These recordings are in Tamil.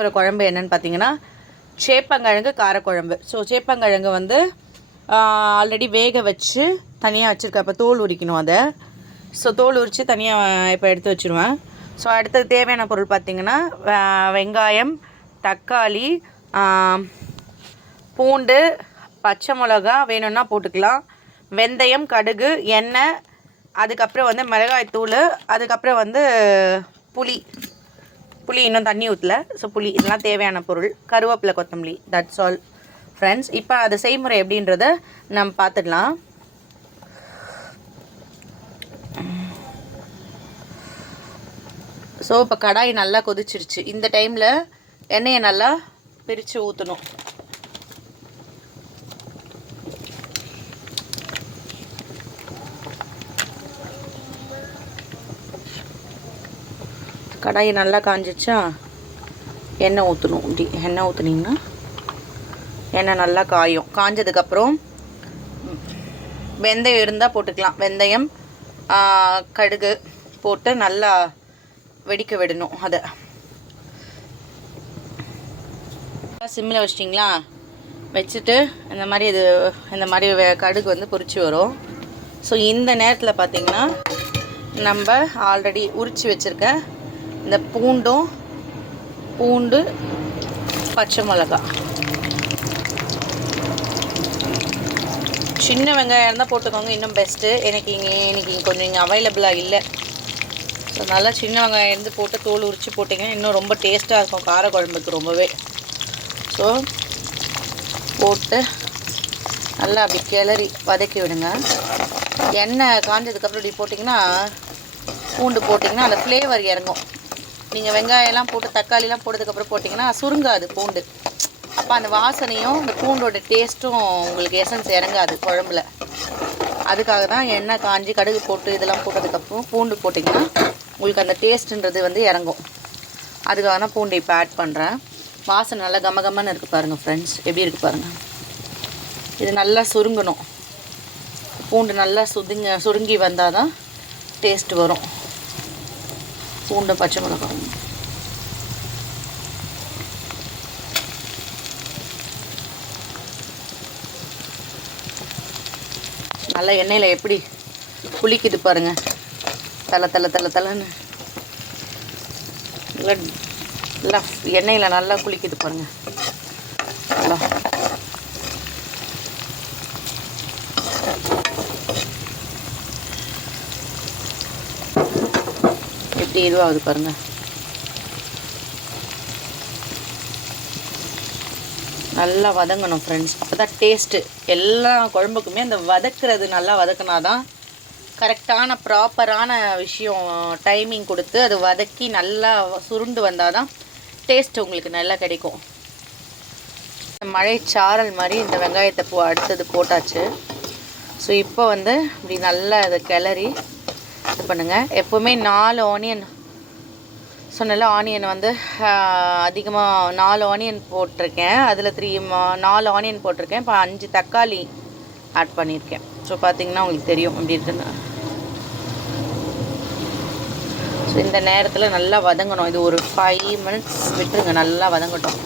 ஒரு குழம்பு என்னென்னு பார்த்தீங்கன்னா சேப்பங்கிழங்கு காரக்குழம்பு. ஸோ சேப்பங்கிழங்கு வந்து ஆல்ரெடி வேக வச்சு தனியாக வச்சுருக்கேன். இப்போ தோல் உரிக்கணும் அதை. ஸோ தோல் உரித்து தனியாக இப்போ எடுத்து வச்சுருவேன். ஸோ அடுத்தது தேவையான பொருள் பார்த்திங்கன்னா வெங்காயம், தக்காளி, பூண்டு, பச்சை மிளகா வேணும்னா போட்டுக்கலாம், வெந்தயம், கடுகு, எண்ணெய், அதுக்கப்புறம் வந்து மிளகாய்த்தூள், அதுக்கப்புறம் வந்து புளி இன்னும் தண்ணி ஊற்றல. ஸோ புளி இதெல்லாம் தேவையான பொருள். கருவேப்பிலை, கொத்தமல்லி, தட்ஸ் ஆல் ஃப்ரெண்ட்ஸ். இப்போ அது செய்முறை எப்படின்றத நம்ம பார்த்துடலாம். ஸோ இப்போ கடாய் நல்லா கொதிச்சிருச்சு. இந்த டைமில் எண்ணெயை நல்லா பிரித்து ஊற்றணும். கடாய் நல்லா காஞ்சிச்சா எண்ணெய் ஊற்றணும். இப்படி எண்ணெய் ஊற்றுனீங்கன்னா எண்ணெய் நல்லா காயும். காஞ்சதுக்கப்புறம் வெந்தயம் இருந்தால் போட்டுக்கலாம். வெந்தயம், கடுகு போட்டு நல்லா வெடிக்க விடணும். அதை சிம்மில் வச்சிட்டிங்களா, வச்சுட்டு இந்த மாதிரி கடுகு வந்து பொரிச்சு வரும். ஸோ இந்த நேரத்தில் பார்த்திங்கன்னா நம்ம ஆல்ரெடி உரித்து வச்சுருக்க இந்த பூண்டு, பச்சை மிளகா, சின்ன வெங்காயம் இருந்தால் போட்டுக்கோங்க, இன்னும் பெஸ்ட்டு. எனக்கு கொஞ்சம் இங்கே அவைலபிளாக இல்லை. ஸோ நல்லா சின்ன வெங்காயம் இருந்து போட்டு தோல் உரித்து போட்டிங்கன்னா இன்னும் ரொம்ப டேஸ்ட்டாக இருக்கும் காரக்குழம்புக்கு ரொம்பவே. ஸோ போட்டு நல்லா அப்படி கிளறி வதக்கி விடுங்க. எண்ணெய் காஞ்சதுக்கப்புறம் இப்படி போட்டிங்கன்னா, பூண்டு போட்டிங்கன்னா அந்த ஃப்ளேவர் இறங்கும். நீங்கள் வெங்காயம்லாம் போட்டு தக்காளிலாம் போட்டதுக்கப்புறம் போட்டிங்கன்னா சுருங்காது பூண்டு. அப்போ அந்த வாசனையும் இந்த பூண்டோட டேஸ்ட்டும் உங்களுக்கு எசன்ஸ் இறங்காது குழம்புல. அதுக்காக தான் எண்ணெய் காஞ்சி கடுகு போட்டு இதெல்லாம் போட்டதுக்கப்புறம் பூண்டு போட்டிங்கன்னா உங்களுக்கு அந்த டேஸ்ட்டுன்றது வந்து இறங்கும். அதுக்காக தான் பூண்டு இப்போ ஆட் பண்ணுறேன். வாசனை நல்லா கமகமன்னு இருக்குது பாருங்கள் ஃப்ரெண்ட்ஸ். எப்படி இருக்குது பாருங்கள். இது நல்லா சுருங்கணும். பூண்டு நல்லா சுருங்கி வந்தால் தான் டேஸ்ட் வரும். பூண்டு, பச்சை மிளகாய் நல்லா எண்ணெயில் எப்படி புளிக்குது பாருங்கள். தலை நல்லா எண்ணெயில் நல்லா குளிக்குது பாருங்கள். நல்லா எப்படி இதுவாகுது பாருங்கள். நல்லா வதங்கணும் ஃப்ரெண்ட்ஸ். அப்போ தான் டேஸ்ட்டு. எல்லா குழம்புக்குமே அந்த வதக்குறது நல்லா வதக்கினாதான் கரெக்டான ப்ராப்பரான விஷயம். டைமிங் கொடுத்து அது வதக்கி நல்லா சுருண்டு வந்தால் தான் டேஸ்ட் உங்களுக்கு நல்லா கிடைக்கும். மழை சாரல் மாதிரி இந்த வெங்காயத்தை அடுத்தது போட்டாச்சு. ஸோ இப்போ வந்து இப்படி நல்லா அதை கிளறி இது பண்ணுங்கள். எப்போவுமே 4 ஆனியன் சொன்னால ஆனியன் வந்து அதிகமாக 4 ஆனியன் போட்டிருக்கேன். அதில் 4 ஆனியன் போட்டிருக்கேன். இப்போ 5 தக்காளி ஆட் பண்ணியிருக்கேன். ஸோ பார்த்திங்கன்னா உங்களுக்கு தெரியும் எப்படி இருக்குன்னு. ஸோ இந்த நேரத்தில் நல்லா வதங்கணும். இது ஒரு 5 மினிட்ஸ் விட்டுருங்க, நல்லா வதங்கட்டும்.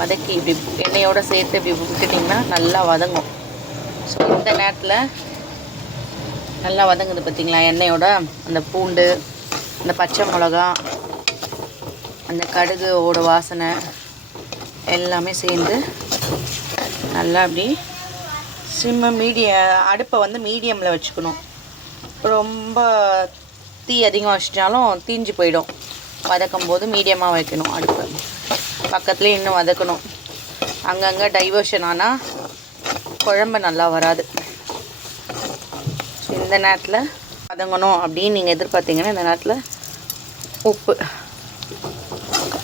வதக்கி இப்படி எண்ணெயோடு சேர்த்து இப்படி விட்டுட்டிங்கன்னா நல்லா வதங்கும். ஸோ இந்த நேரத்தில் நல்லா வதங்குது பார்த்திங்களா. எண்ணெயோட அந்த பூண்டு, அந்த பச்சை மிளகா, அந்த கடுகுவோட வாசனை எல்லாமே சேர்ந்து நல்லா அப்படி அடுப்பை வந்து மீடியமில் வச்சுக்கணும். ரொம்ப தீ அதிகமாக வச்சிட்டாலும் தீஞ்சு போயிடும். வதக்கும் போது மீடியமாக வைக்கணும் அடுப்பை. பக்கத்துலேயே இன்னும் வதக்கணும். அங்கங்கே டைவர்ஷன் ஆனால் குழம்பு நல்லா வராது. ஸோ இந்த நேரத்தில் வதங்கணும் அப்படின்னு நீங்கள் எதிர்பார்த்தீங்கன்னா இந்த நேரத்தில் உப்பு,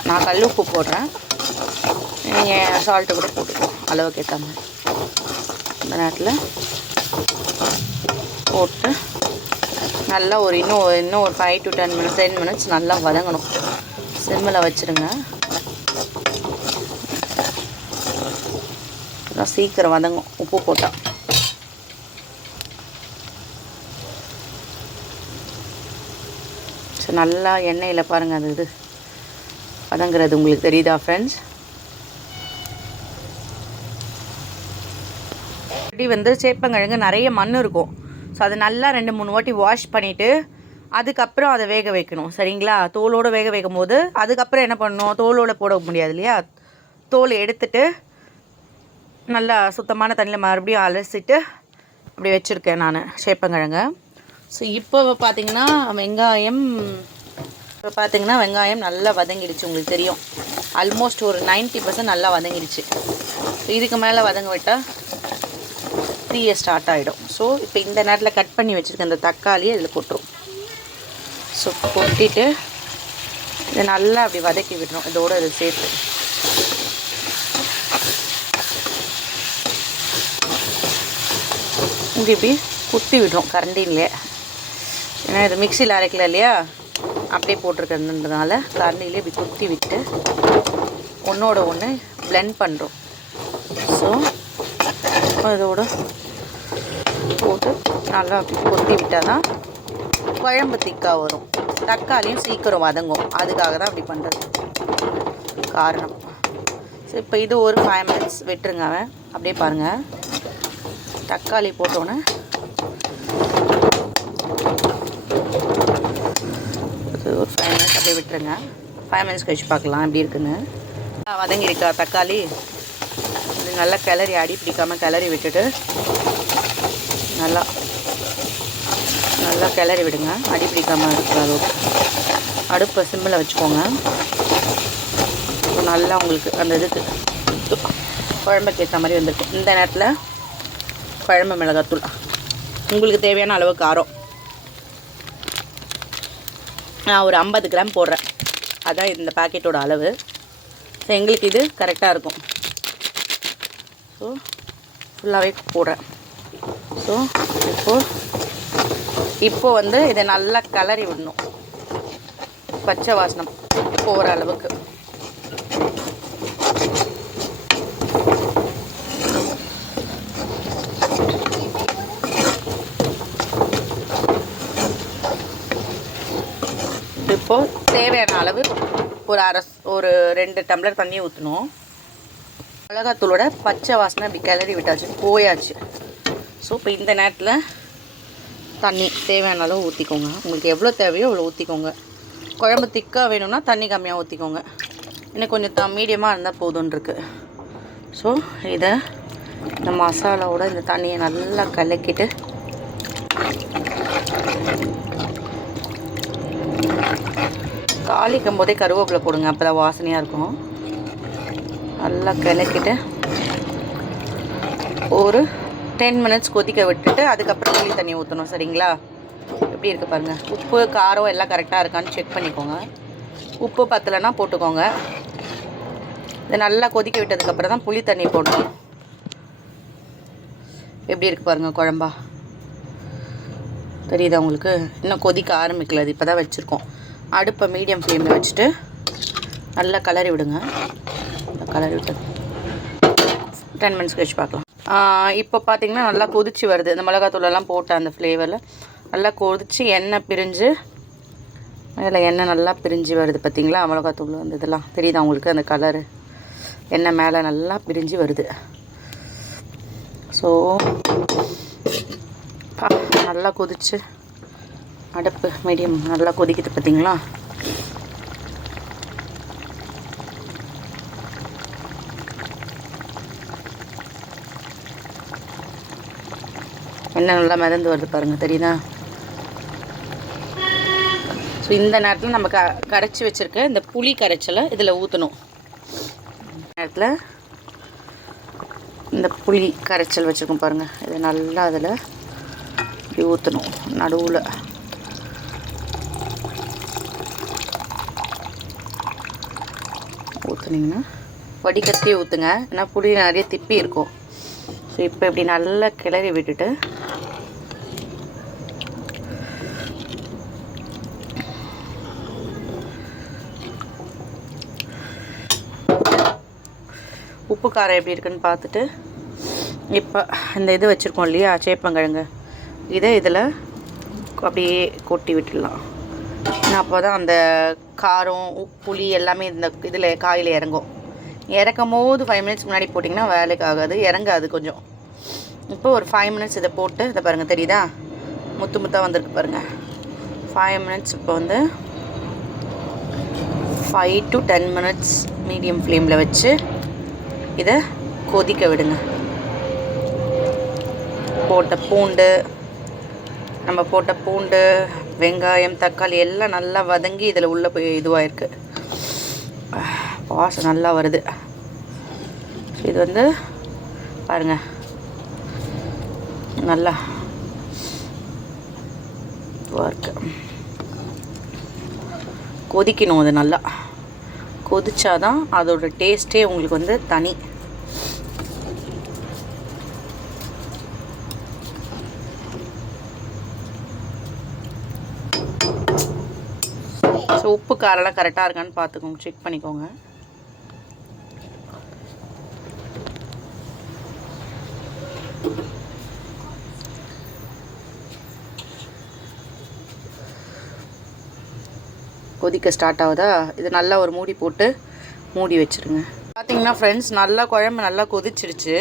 நான் கல் உப்பு போடுறேன், நீங்கள் சால்ட்டு கூட போட்டுக்கணும் அளவுக்கு ஏற்ற மாதிரி. இந்த நேரத்தில் போட்டு நல்லா இன்னும் ஒரு 5 to 10 மினிட்ஸ் நல்லா வதங்கணும். சிம்மில் வச்சுருங்க. சீக்கிரம் வதங்கும் உப்பு போட்டால். ஸோ நல்லா எண்ணெயில் பாருங்கள் அது வதங்குறது உங்களுக்கு தெரியுதா ஃப்ரெண்ட்ஸ்? இப்படி வந்து சேப்பங்கிழங்கு நிறைய மண் இருக்கும். ஸோ அதை நல்லா 2-3 வாட்டி வாஷ் பண்ணிவிட்டு அதுக்கப்புறம் அதை வேக வைக்கணும் சரிங்களா? தோலோடு வேக வைக்கும் போது அதுக்கப்புறம் என்ன பண்ணணும், தோலோடு போட முடியாது இல்லையா? தோல் எடுத்துட்டு நல்லா சுத்தமான தண்ணியில் மறுபடியும் அலசிட்டு அப்படி வச்சுருக்கேன் நான் சேப்பங்கிழங்க. ஸோ இப்போ பார்த்திங்கன்னா வெங்காயம் நல்லா வதங்கிடுச்சு. உங்களுக்கு தெரியும் ஆல்மோஸ்ட் ஒரு 90% நல்லா வதங்கிடுச்சு. இதுக்கு மேலே வதங்க விட்டால் தீய ஸ்டார்ட் ஆகிடும். ஸோ இப்போ இந்த நேரத்தில் கட் பண்ணி வச்சுருக்க அந்த தக்காளியை இதில் போட்டுரும். ஸோ கொட்டிட்டு இதை நல்லா அப்படி வதக்கி விடணும். இதோடு இதை சேர்த்து இப்படி குத்தி விடுறோம் கரண்டிலே. ஏன்னா இது மிக்சியில் அரைக்கல இல்லையா, அப்படியே போட்டிருக்கிறதுன்றதுனால கரண்டிலே இப்படி குத்தி விட்டு ஒன்றோட ஒன்று பிளெண்ட் பண்ணுறோம். ஸோ இதோட போட்டு நல்லா அப்படி கொத்தி விட்டால் தான் குழம்பு திக்காக வரும். தக்காளியும் சீக்கிரம் வதங்கும். அதுக்காக தான் அப்படி பண்ணுறது காரணம். ஸோ இப்போ இது ஒரு 5 minutes விட்டுருங்க. அப்படியே பாருங்கள், தக்காளி போட்டோன்னே ஒரு 5 minutes அப்படியே விட்டுருங்க. 5 minutes கழிச்சு பார்க்கலாம் எப்படி இருக்குன்னு. வதங்கியிருக்கா தக்காளி? இது நல்லா கிளறி அடி பிடிக்காமல் கிளறி விட்டுட்டு நல்லா கிளறி விடுங்க. அடி பிடிக்காமல் இருக்கிற அளவுக்கு அடுப்பை சிம்மில் வச்சுக்கோங்க. நல்லா உங்களுக்கு அந்த இதுக்கு குழம்புக்கு ஏற்ற மாதிரி வந்துருக்கு. இந்த நேரத்தில் குழம்பு மிளகாத்தூள் உங்களுக்கு தேவையான அளவு காரம் நான் ஒரு 50 கிராம் போடுறேன். அதான் இந்த பேக்கெட்டோட அளவு. ஸோ எங்களுக்கு இது கரெக்டாக இருக்கும். ஸோ ஃபுல்லாகவே போடுறேன். ஸோ இப்போ வந்து இதை நல்லா கிளறி விடணும். பச்சை வாசனம் போகிற அளவுக்கு. இப்போது தேவையான அளவு ஒரு 2 டம்ளர் தண்ணி ஊற்றணும். மிளகாத்தூளோட பச்சை வாசனை அப்படி கிளறி விட்டாச்சு, போயாச்சு. ஸோ இப்போ இந்த நேரத்தில் தண்ணி தேவையான அளவு ஊற்றிக்கோங்க. உங்களுக்கு எவ்வளோ தேவையோ அவ்வளோ ஊற்றிக்கோங்க. குழம்பு திக்காக வேணும்னா தண்ணி கம்மியாக ஊற்றிக்கோங்க. இன்னும் கொஞ்சம் மீடியமாக இருந்தால் போதும்னு இருக்குது. ஸோ இதை இந்த மசாலாவோட இந்த தண்ணியை நல்லா கலக்கிட்டு தாளிக்கும் போதே கருவேப்பிலை போடுங்க, அப்போ தான் வாசனையாக இருக்கும். நல்லா கிளக்கிட்டு ஒரு 10 minutes கொதிக்க விட்டுட்டு அதுக்கப்புறம் புளி தண்ணி ஊற்றணும் சரிங்களா? எப்படி இருக்குது பாருங்கள். உப்பு காரம் எல்லாம் கரெக்டாக இருக்கான்னு செக் பண்ணிக்கோங்க. உப்பு பத்தலைன்னா போட்டுக்கோங்க. இதை நல்லா கொதிக்க விட்டதுக்கப்புறம் தான் புளி தண்ணி போடணும். எப்படி இருக்குது பாருங்கள் குழம்பா, தெரியுதா உங்களுக்கு? இன்னும் கொதிக்க ஆரம்பிக்கல, அது இப்போ தான் வச்சுருக்கோம். அடுப்பை மீடியம் ஃப்ளேமில் வச்சுட்டு நல்லா கிளறி விடுங்க. கிளறி விட்டு 10 minutes கழிச்சு பார்க்கலாம். இப்போ பார்த்திங்கன்னா நல்லா கொதிச்சு வருது. இந்த மிளகாத்தூளெல்லாம் போட்ட அந்த ஃப்ளேவரில் நல்லா கொதிச்சு எண்ணெய் பிரிஞ்சு அதில் எண்ணெய் நல்லா பிரிஞ்சு வருது பார்த்திங்களா? மிளகாத்தூள் அந்த இதெல்லாம் தெரியுதா உங்களுக்கு? அந்த கலரு எண்ணெய் மேலே நல்லா பிரிஞ்சு வருது. ஸோ நல்லா கொதிச்சு அடுப்பு மீடியம் நல்லா கொதிக்குது பார்த்திங்களா? எண்ணெய் நல்லா மிதந்து வருது பாருங்கள், தெரியுதா? ஸோ இந்த நேரத்தில் நம்ம கரைச்சி வச்சுருக்க இந்த புளி கரைச்சலை இதில் ஊற்றணும். நேரத்தில் இந்த புளி கரைச்சல் வச்சுருக்கோம் பாருங்கள், இதை நல்லா அதில் இப்படி ஊற்றணும். நடுவில் ஊற்றுனீங்கன்னா வடிகட்டி ஊற்றுங்க, ஏன்னா புளி நிறைய திப்பி இருக்கும். ஸோ இப்போ இப்படி நல்லா கிளறி விட்டுட்டு உப்பு காரம் எப்படி இருக்குன்னு பார்த்துட்டு இப்போ இந்த இது வச்சுருக்கோம் இல்லையா சேப்பங்கிழங்கு, இதை இதில் அப்படியே கொட்டி விட்டுடலாம். அப்போ தான் அந்த காரம் புளி எல்லாமே இந்த இதில் காயில் இறங்கும். இறக்கும் போது 5 மினிட்ஸ் முன்னாடி போட்டிங்கன்னா வேலைக்கு ஆகாது, இறங்காது கொஞ்சம். இப்போ ஒரு 5 மினிட்ஸ் இதை போட்டு இதை பாருங்கள், தெரியுதா முத்து முத்தாக வந்திருக்கு பாருங்கள். 5 மினிட்ஸ் இப்போ வந்து 5 to 10 மினிட்ஸ் மீடியம் ஃப்ளேமில் வச்சு இதை கொதிக்க விடுங்க. நம்ம போட்ட பூண்டு வெங்காயம் தக்காளி எல்லாம் நல்லா வதங்கி இதில் உள்ளே போய் இதுவாகிருக்கு. வாசம் நல்லா வருது. இது வந்து பாருங்கள் நல்லா இருக்கு. கொதிக்கணும், அது நல்லா கொதிச்சாதான் அதோட டேஸ்ட்டே உங்களுக்கு வந்து தனி. ஸோ உப்பு காரெல்லாம் கரெக்டாக இருக்கான்னு பார்த்துக்கோங்க, செக் பண்ணிக்கோங்க. கொதிக்க ஸ்டார்ட் ஆகுதா? இது நல்லா ஒரு மூடி போட்டு மூடி வச்சுருங்க. பார்த்தீங்கன்னா ஃப்ரெண்ட்ஸ், நல்லா குழம்பு நல்லா கொதிச்சிடுச்சு.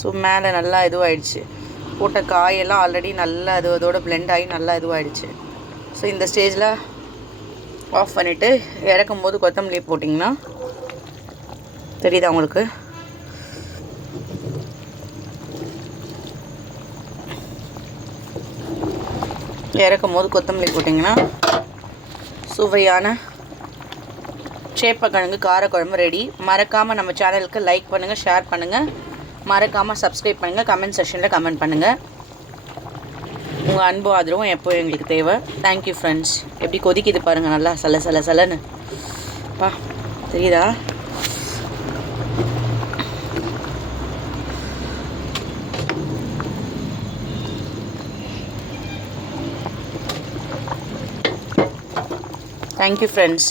ஸோ மேலே நல்லா இதுவாகிடுச்சு. போட்ட காயெல்லாம் ஆல்ரெடி நல்லா அதோட பிளெண்ட் ஆகி நல்லா இதுவாகிடுச்சு. ஸோ இந்த ஸ்டேஜில் ஆஃப் பண்ணிவிட்டு இறக்கும் போது கொத்தமல்லி போட்டிங்கன்னா தெரியுதா உங்களுக்கு? இறக்கும் போது கொத்தமல்லி போட்டிங்கன்னா சுவையான சேப்பக்கிழங்கு காரக்குழம்பு ரெடி. மறக்காமல் நம்ம சேனலுக்கு லைக் பண்ணுங்கள், ஷேர் பண்ணுங்கள், மறக்காமல் சப்ஸ்கிரைப் பண்ணுங்கள், கமெண்ட் செக்ஷனில் கமெண்ட் பண்ணுங்கள். உங்கள் அன்பு ஆதரவும் எப்போ எங்களுக்கு தேவை. Thank you friends. எப்படி கொதிக்குது பாருங்கள், நல்லா சலன்னு பா, தெரியுதா? Thank you friends.